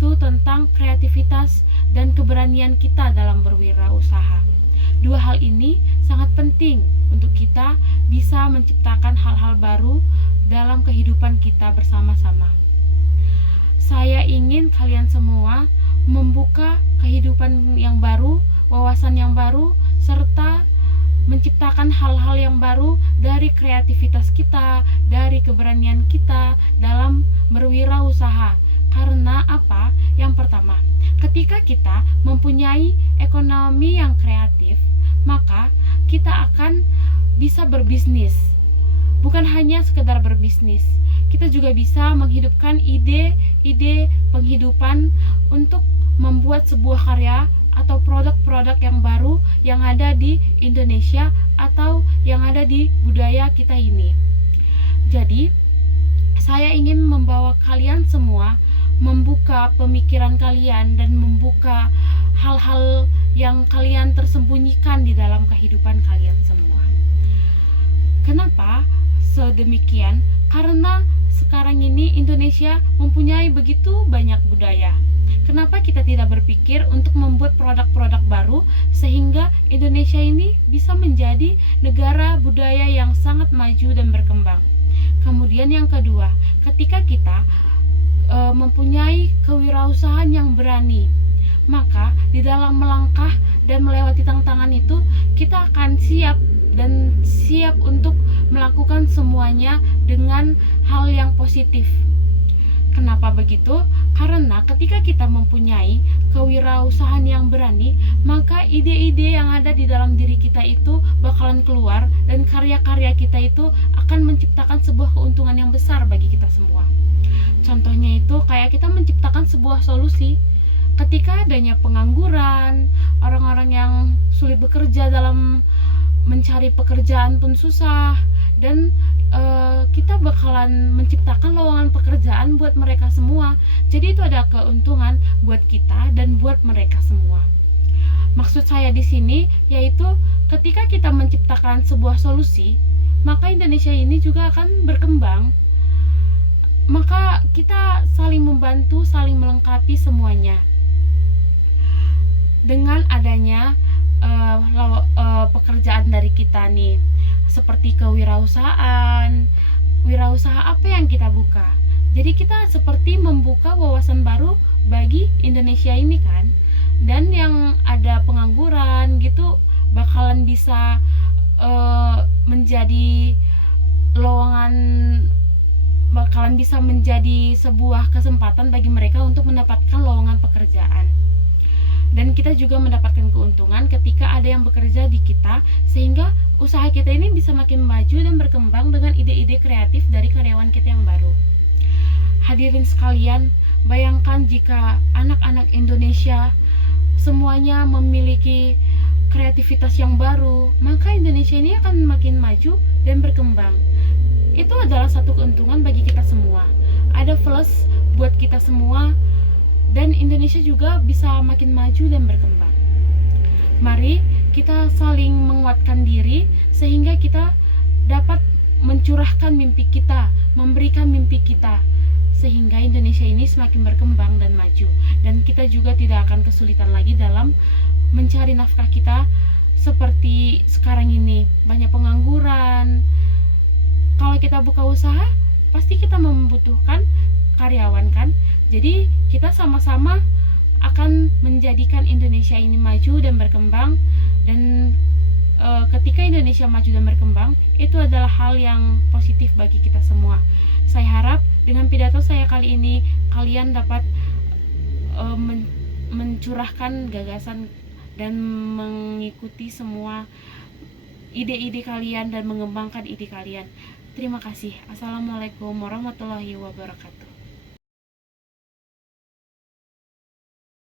yaitu tentang kreativitas dan keberanian kita dalam berwirausaha. Dua hal ini sangat penting untuk kita bisa menciptakan hal-hal baru dalam kehidupan kita bersama-sama. Saya ingin kalian semua membuka kehidupan yang baru, wawasan yang baru, serta menciptakan hal-hal yang baru dari kreativitas kita, dari keberanian kita dalam berwirausaha. Karena apa? Yang pertama, ketika kita mempunyai ekonomi yang kreatif, maka kita akan bisa berbisnis. Bukan hanya sekedar berbisnis, kita juga bisa menghidupkan ide-ide penghidupan untuk membuat sebuah karya atau produk-produk yang baru yang ada di Indonesia atau yang ada di budaya kita ini. Jadi, saya ingin membawa kalian semua membuka pemikiran kalian dan membuka hal-hal yang kalian tersembunyikan di dalam kehidupan kalian semua. Kenapa sedemikian? Karena sekarang ini Indonesia mempunyai begitu banyak budaya. Kenapa kita tidak berpikir untuk membuat produk-produk baru sehingga Indonesia ini bisa menjadi negara budaya yang sangat maju dan berkembang? Kemudian yang kedua, ketika kita mempunyai kewirausahaan yang berani, maka di dalam melangkah dan melewati tantangan itu kita akan siap untuk melakukan semuanya dengan hal yang positif. Kenapa begitu? Karena ketika kita mempunyai kewirausahaan yang berani, maka ide-ide yang ada di dalam diri kita itu bakalan keluar dan karya-karya kita itu akan menciptakan sebuah keuntungan yang besar bagi kita semua. Contohnya itu kayak kita menciptakan sebuah solusi. Ketika adanya pengangguran, orang-orang yang sulit bekerja dalam mencari pekerjaan pun susah, dan kita bakalan menciptakan lowongan pekerjaan buat mereka semua. Jadi itu ada keuntungan buat kita dan buat mereka semua. Maksud saya di sini yaitu ketika kita menciptakan sebuah solusi, maka Indonesia ini juga akan berkembang. Maka kita saling membantu, saling melengkapi semuanya. Dengan adanya pekerjaan dari kita nih, seperti kewirausahaan, wirausaha apa yang kita buka. Jadi kita seperti membuka wawasan baru bagi Indonesia ini kan. Dan yang ada pengangguran gitu bakalan bisa menjadi lowongan, bakalan bisa menjadi sebuah kesempatan bagi mereka untuk mendapatkan lowongan pekerjaan. Dan kita juga mendapatkan keuntungan ketika ada yang bekerja di kita, sehingga usaha kita ini bisa makin maju dan berkembang dengan ide-ide kreatif dari karyawan kita yang baru. Hadirin sekalian, bayangkan jika anak-anak Indonesia semuanya memiliki kreativitas yang baru, maka Indonesia ini akan makin maju dan berkembang. Itu adalah satu keuntungan bagi kita semua. Ada plus buat kita semua, dan Indonesia juga bisa makin maju dan berkembang. Mari kita saling menguatkan diri sehingga kita dapat mencurahkan mimpi kita, memberikan mimpi kita, sehingga Indonesia ini semakin berkembang dan maju. Dan kita juga tidak akan kesulitan lagi dalam mencari nafkah kita seperti sekarang ini. Banyak pengangguran. Kalau kita buka usaha, pasti kita membutuhkan karyawan kan. Jadi kita sama-sama akan menjadikan Indonesia ini maju dan berkembang. Dan ketika Indonesia maju dan berkembang, itu adalah hal yang positif bagi kita semua. Saya harap dengan pidato saya kali ini kalian dapat mencurahkan gagasan dan mengikuti semua ide-ide kalian dan mengembangkan ide kalian. Terima kasih. Assalamualaikum warahmatullahi wabarakatuh.